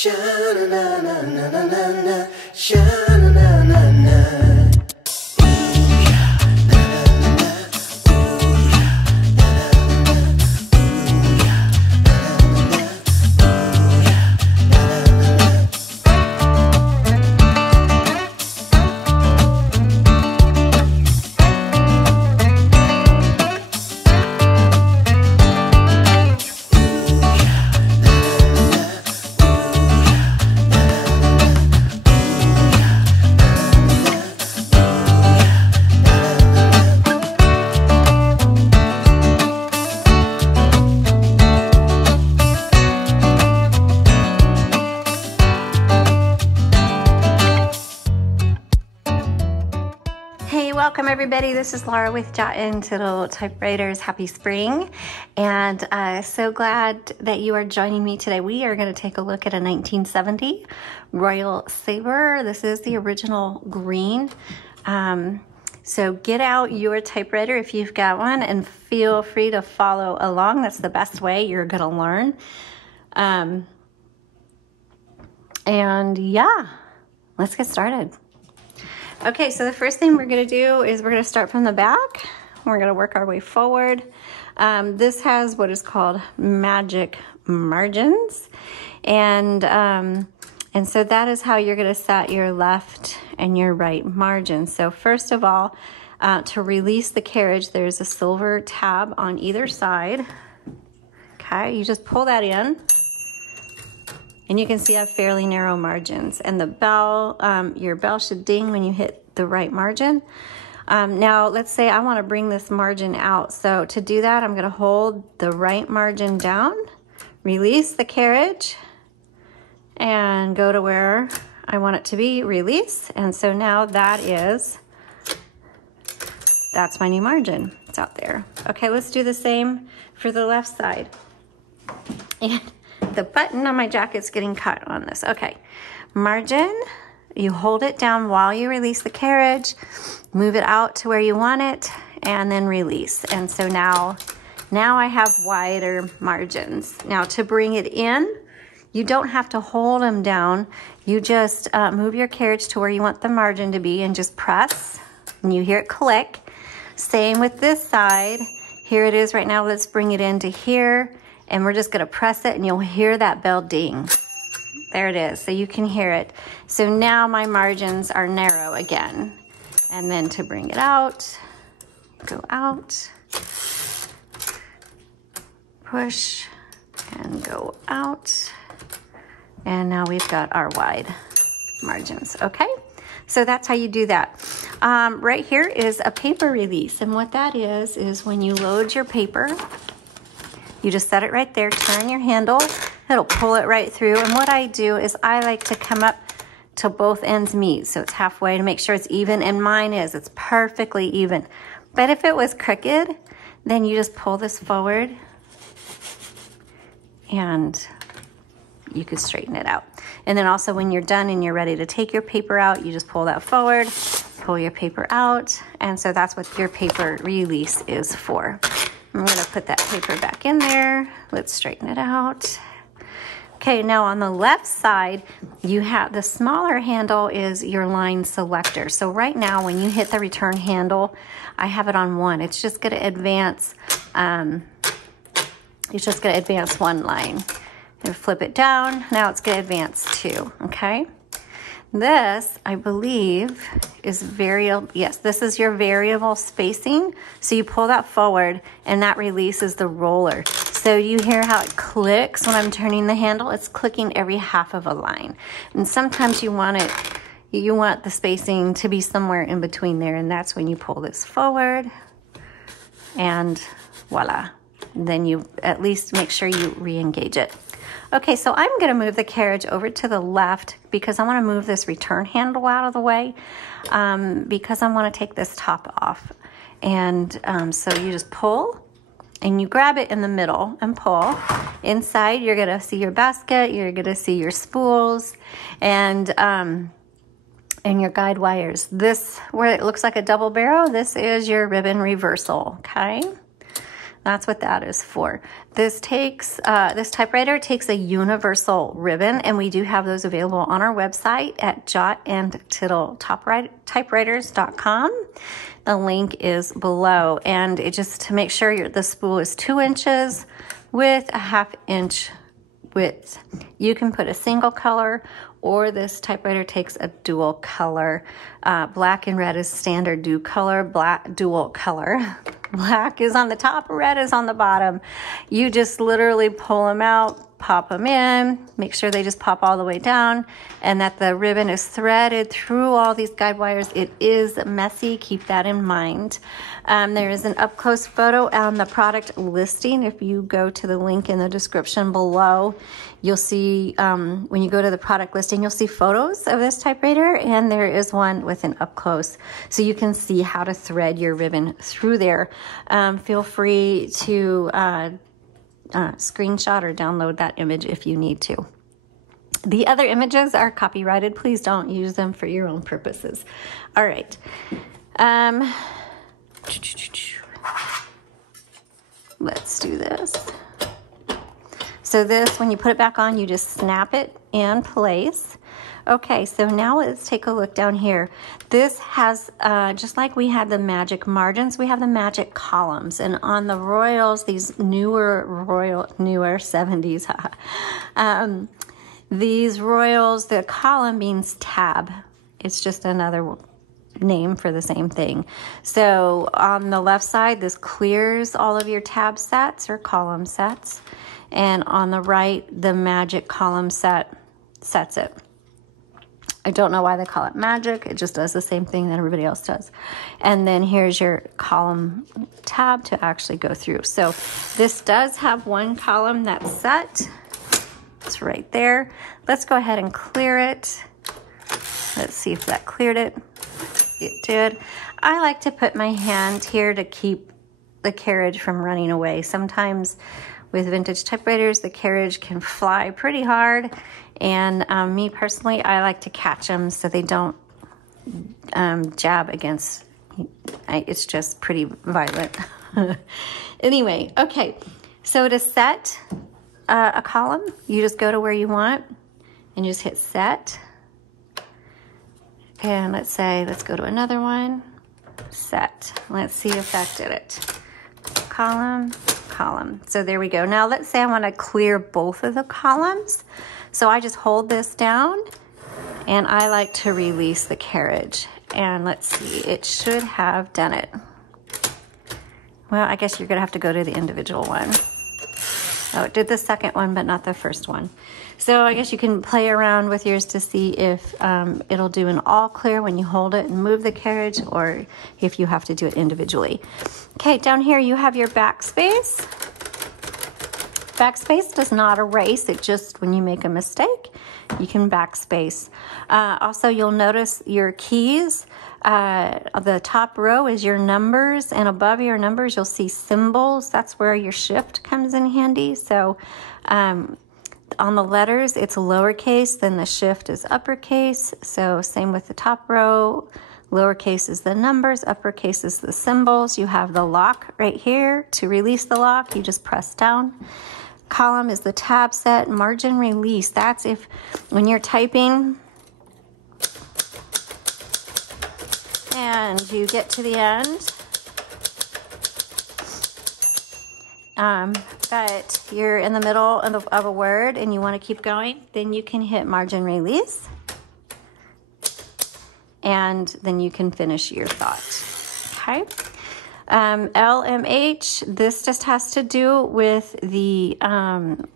Sha-na-na-na-na-na-na, sha-na-na-na-na. Welcome everybody, this is Laura with Untitled Typewriters. Happy spring, and so glad that you are joining me today. We are going to take a look at a 1970 Royal Sabre. This is the original green. So get out your typewriter if you've got one and feel free to follow along. That's the best way you're going to learn. And yeah, let's get started. Okay, so the first thing we're going to do is we're going to start from the back. We're going to work our way forward. This has what is called magic margins. And so that is how you're going to set your left and your right margins. So first of all, to release the carriage, there's a silver tab on either side. Okay, you just pull that in. And you can see I have fairly narrow margins. And the bell, your bell should ding when you hit the right margin. Now, let's say I want to bring this margin out. So to do that, I'm going to hold the right margin down, release the carriage, and go to where I want it to be, release. And so now that's my new margin. It's out there. Okay, let's do the same for the left side. And the button on my jacket's getting cut on this. Okay, margin, you hold it down while you release the carriage, move it out to where you want it, and then release. And so now I have wider margins. Now to bring it in, you don't have to hold them down. You just move your carriage to where you want the margin to be and just press, and you hear it click. Same with this side. Here it is right now. Let's bring it into here. And we're just gonna press it and you'll hear that bell ding. There it is, so you can hear it. So now my margins are narrow again. And then to bring it out, go out, push, and go out. And now we've got our wide margins, okay? So that's how you do that. Right here is a paper release. And what that is when you load your paper, you just set it right there, turn your handle, it'll pull it right through. And what I do is I like to come up till both ends meet, so it's halfway to make sure it's even, and mine is, it's perfectly even. But if it was crooked, then you just pull this forward and you could straighten it out. And then also when you're done and you're ready to take your paper out, you just pull that forward, pull your paper out, and so that's what your paper release is for. I'm going to put that paper back in there. Let's straighten it out. Okay, now on the left side, you have the smaller handle is your line selector. So right now, when you hit the return handle, I have it on 1. It's just going to advance. It's just going to advance 1 line. And flip it down. Now it's going to advance 2. Okay. This, I believe, is variable. Yes, this is your variable spacing. So you pull that forward and that releases the roller. So you hear how it clicks when I'm turning the handle. It's clicking every half of a line. And sometimes you want the spacing to be somewhere in between there, and that's when you pull this forward and voila. Then you at least make sure you re-engage it. Okay, so I'm going to move the carriage over to the left because I want to move this return handle out of the way because I want to take this top off. And so you just pull and you grab it in the middle and pull. Inside, you're going to see your basket, you're going to see your spools, and your guide wires. This, where it looks like a double barrel, this is your ribbon reversal, okay? That's what that is for. This typewriter takes a universal ribbon, and we do have those available on our website at jotandtittletypewriters.com. The link is below, and it just to make sure the spool is 2 inches with a 1/2 inch width. You can put a single color, or this typewriter takes a dual color. Black and red is standard dual color. Dual color. Black is on the top, red is on the bottom. You just literally pull them out, pop them in, make sure they just pop all the way down, and that the ribbon is threaded through all these guide wires. It is messy, keep that in mind. There is an up-close photo on the product listing. If you go to the link in the description below, you'll see, when you go to the product listing, you'll see photos of this typewriter, and there is one with an up-close, so you can see how to thread your ribbon through there. Feel free to screenshot or download that image if you need to. The other images are copyrighted. Please don't use them for your own purposes. All right. Let's do this. So this, when you put it back on, you just snap it in place. Okay, so now let's take a look down here. This has, just like we had the magic margins, we have the magic columns. And on the Royals, these newer 70s, these Royals, the column means tab. It's just another name for the same thing. So on the left side, this clears all of your tab sets or column sets. And on the right, the magic column set sets it. I don't know why they call it magic. It just does the same thing that everybody else does. And then here's your column tab to actually go through. So this does have one column that's set. It's right there. Let's go ahead and clear it. Let's see if that cleared it. It did. I like to put my hand here to keep the carriage from running away. Sometimes with vintage typewriters, the carriage can fly pretty hard. And me personally, I like to catch them so they don't jab against, it's just pretty violent. Anyway, okay, so to set a column, you just go to where you want and you just hit set. And let's go to another one, set. Let's see if that did it. Column. So there we go. Now let's say I want to clear both of the columns. So I just hold this down and I like to release the carriage. And let's see, it should have done it. Well, I guess you're gonna have to go to the individual one. Oh, it did the second one, but not the first one. So I guess you can play around with yours to see if it'll do an all clear when you hold it and move the carriage, or if you have to do it individually. Okay, down here you have your backspace. Backspace does not erase, it just, when you make a mistake, you can backspace. Also, you'll notice your keys. The top row is your numbers, and above your numbers you'll see symbols. That's where your shift comes in handy. So on the letters, it's lowercase, then the shift is uppercase. So same with the top row. Lowercase is the numbers, uppercase is the symbols. You have the lock right here. To release the lock, you just press down. Column is the tab set. Margin release, that's if when you're typing and you get to the end, but you're in the middle of a word and you want to keep going, then you can hit margin release, and then you can finish your thought. Okay. LMH, this just has to do with the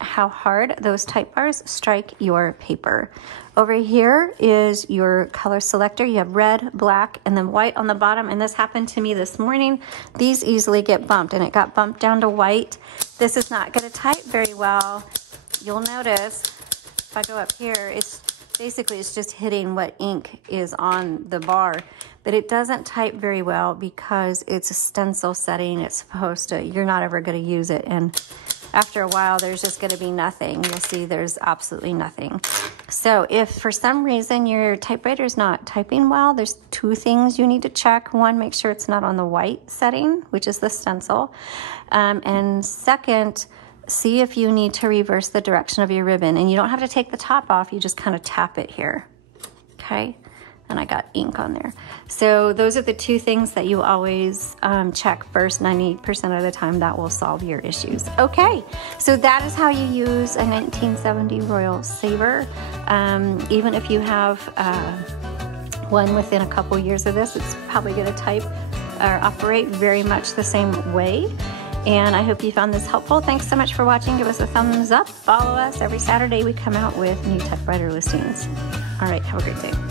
how hard those type bars strike your paper. Over here is your color selector. You have red, black, and then white on the bottom, and this happened to me this morning. These easily get bumped, and it got bumped down to white. This is not going to type very well. You'll notice if I go up here, it's just hitting what ink is on the bar, but it doesn't type very well because it's a stencil setting. It's supposed to, you're not ever going to use it, and after a while there's just going to be nothing. You'll see there's absolutely nothing. So if for some reason your typewriter is not typing well, there's two things you need to check. One, make sure it's not on the white setting, which is the stencil. And second, see if you need to reverse the direction of your ribbon. And you don't have to take the top off, you just kind of tap it here, okay? And I got ink on there. So those are the two things that you always check first. 90% of the time that will solve your issues. Okay, so that is how you use a 1970 Royal Sabre. Even if you have one within a couple years of this, it's probably gonna type or operate very much the same way. And I hope you found this helpful. Thanks so much for watching. Give us a thumbs up. Follow us. Every Saturday we come out with new typewriter listings. All right, have a great day.